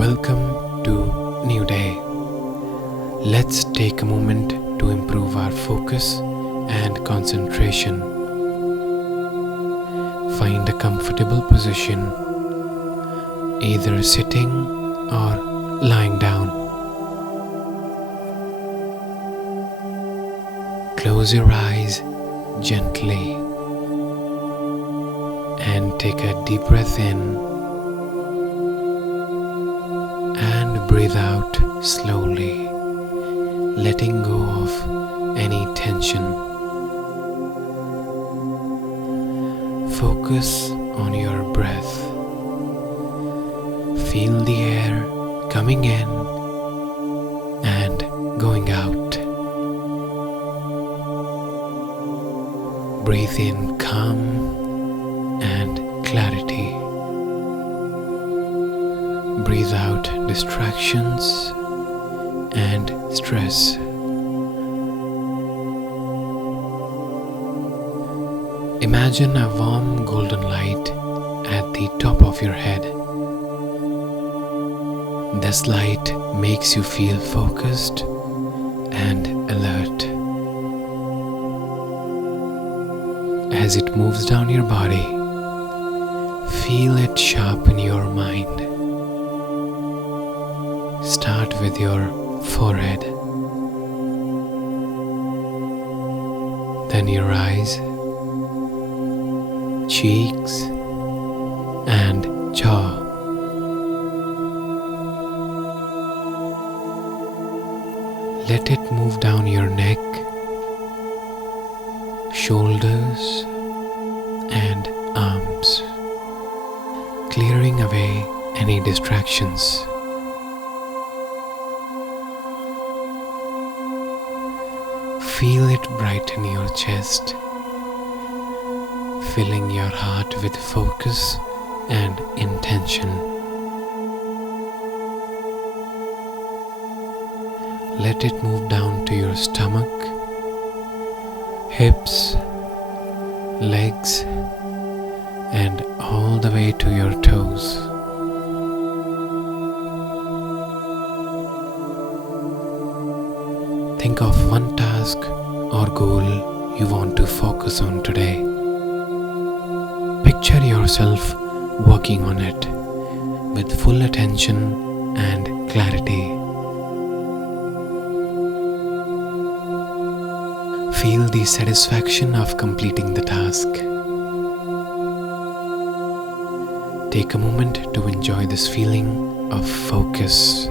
Welcome to New Day. Let's take a moment to improve our focus and concentration. Find a comfortable position, either sitting or lying down. Close your eyes gently and take a deep breath in and breathe out slowly, letting go of any tension. Focus on your breath. Feel the air coming in and going out. Breathe in calm and clarity. Breathe out distractions and stress. Imagine a warm golden light at the top of your head. This light makes you feel focused and alert. As it moves down your body, feel it sharpen your mind. Start with your forehead, then your eyes, cheeks, and jaw. Let it move down your neck, shoulders, and arms, clearing away any distractions. Feel it brighten your chest, filling your heart with focus and intention. Let it move down to your stomach, hips, legs, and all the way to your toes. Think of one task or goal you want to focus on today. Picture yourself working on it with full attention and clarity. Feel the satisfaction of completing the task. Take a moment to enjoy this feeling of focus.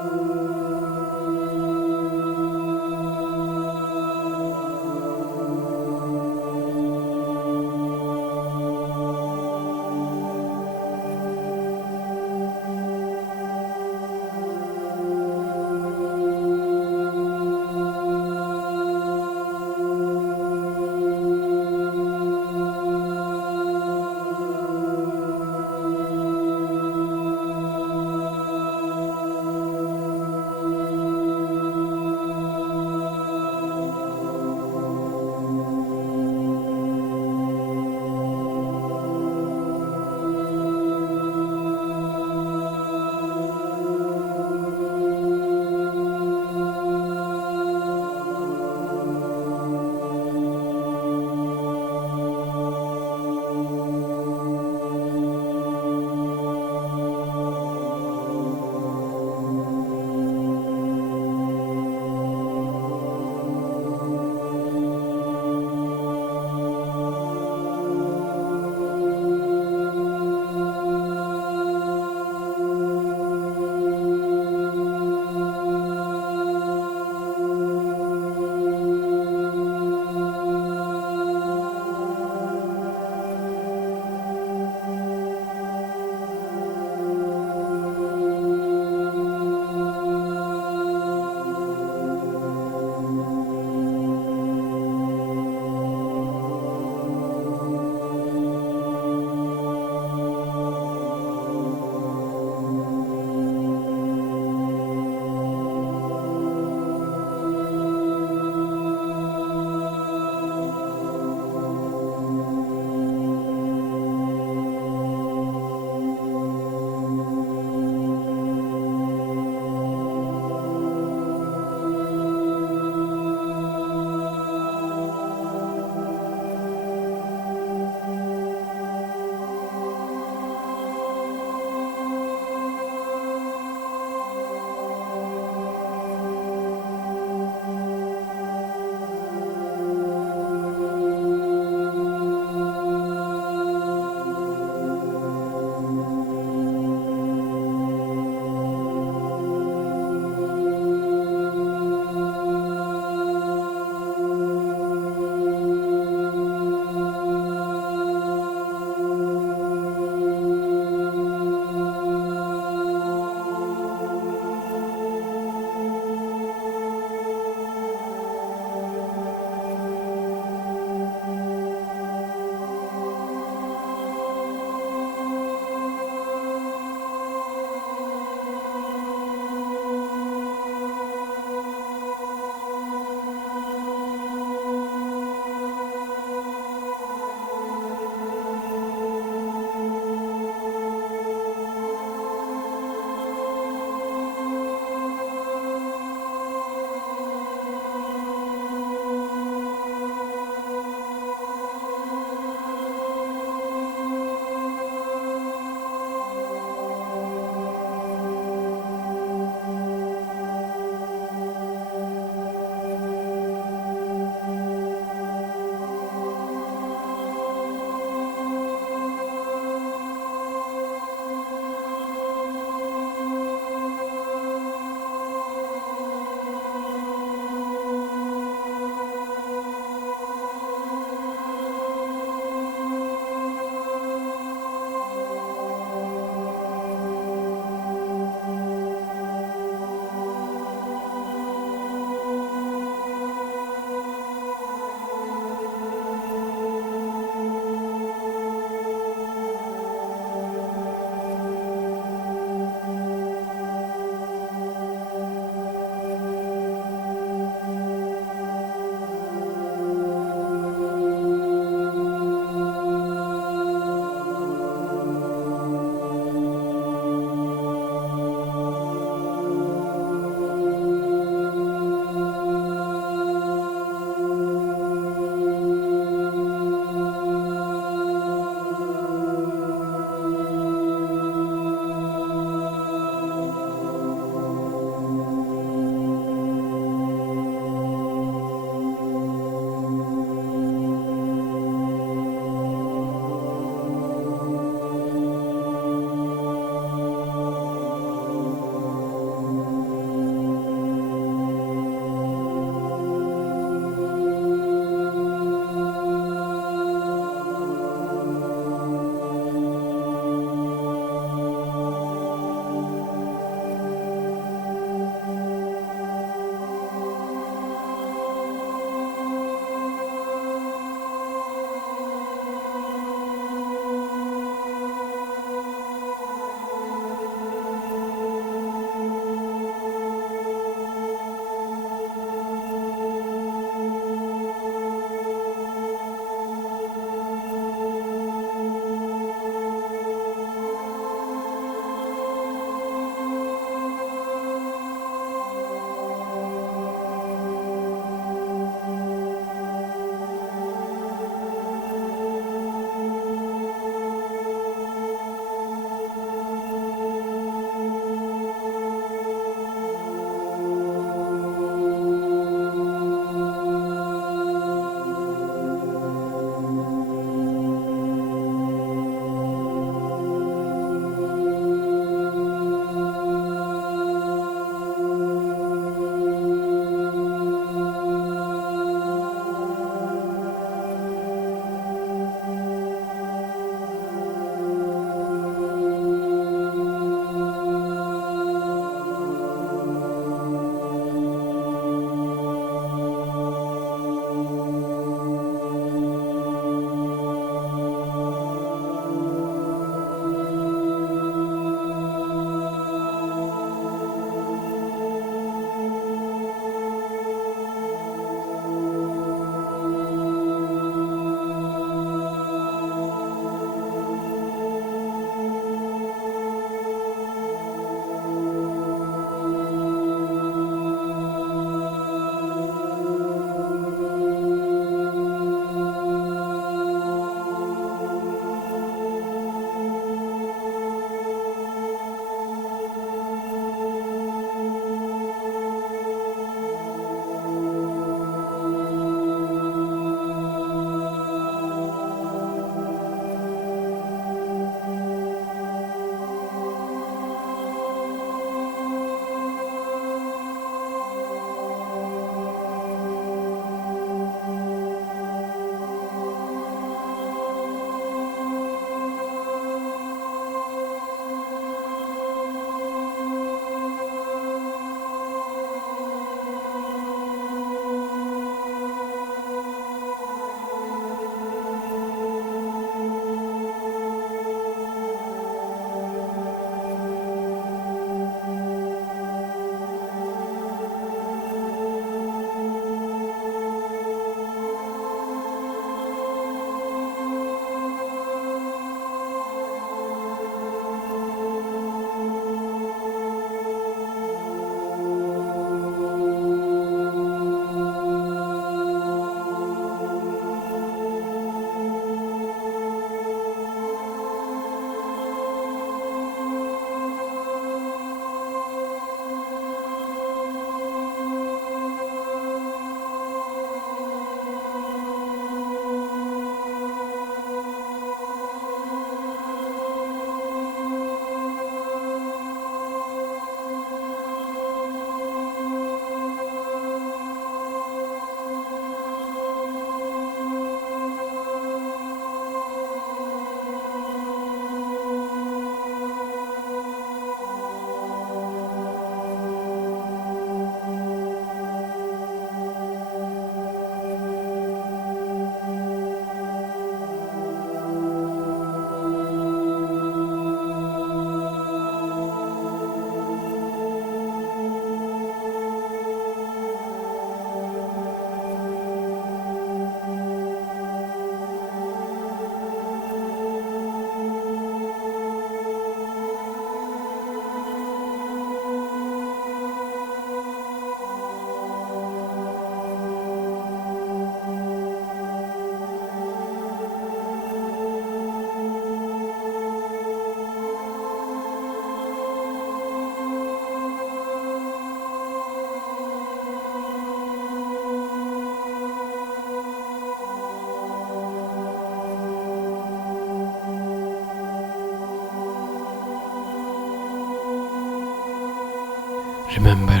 Remember,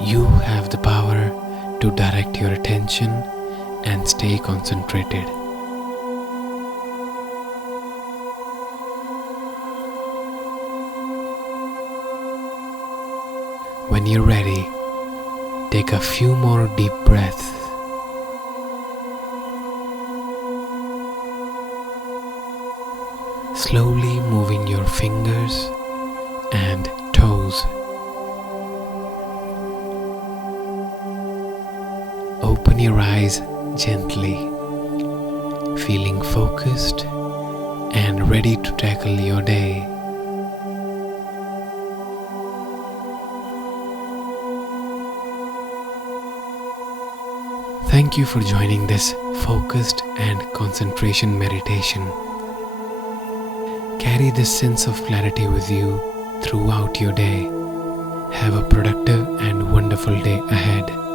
you have the power to direct your attention and stay concentrated. When you're ready, take a few more deep breaths. Slowly moving your fingers and toes. Open your eyes gently, feeling focused and ready to tackle your day. Thank you for joining this focused and concentration meditation. Carry this sense of clarity with you throughout your day. Have a productive and wonderful day ahead.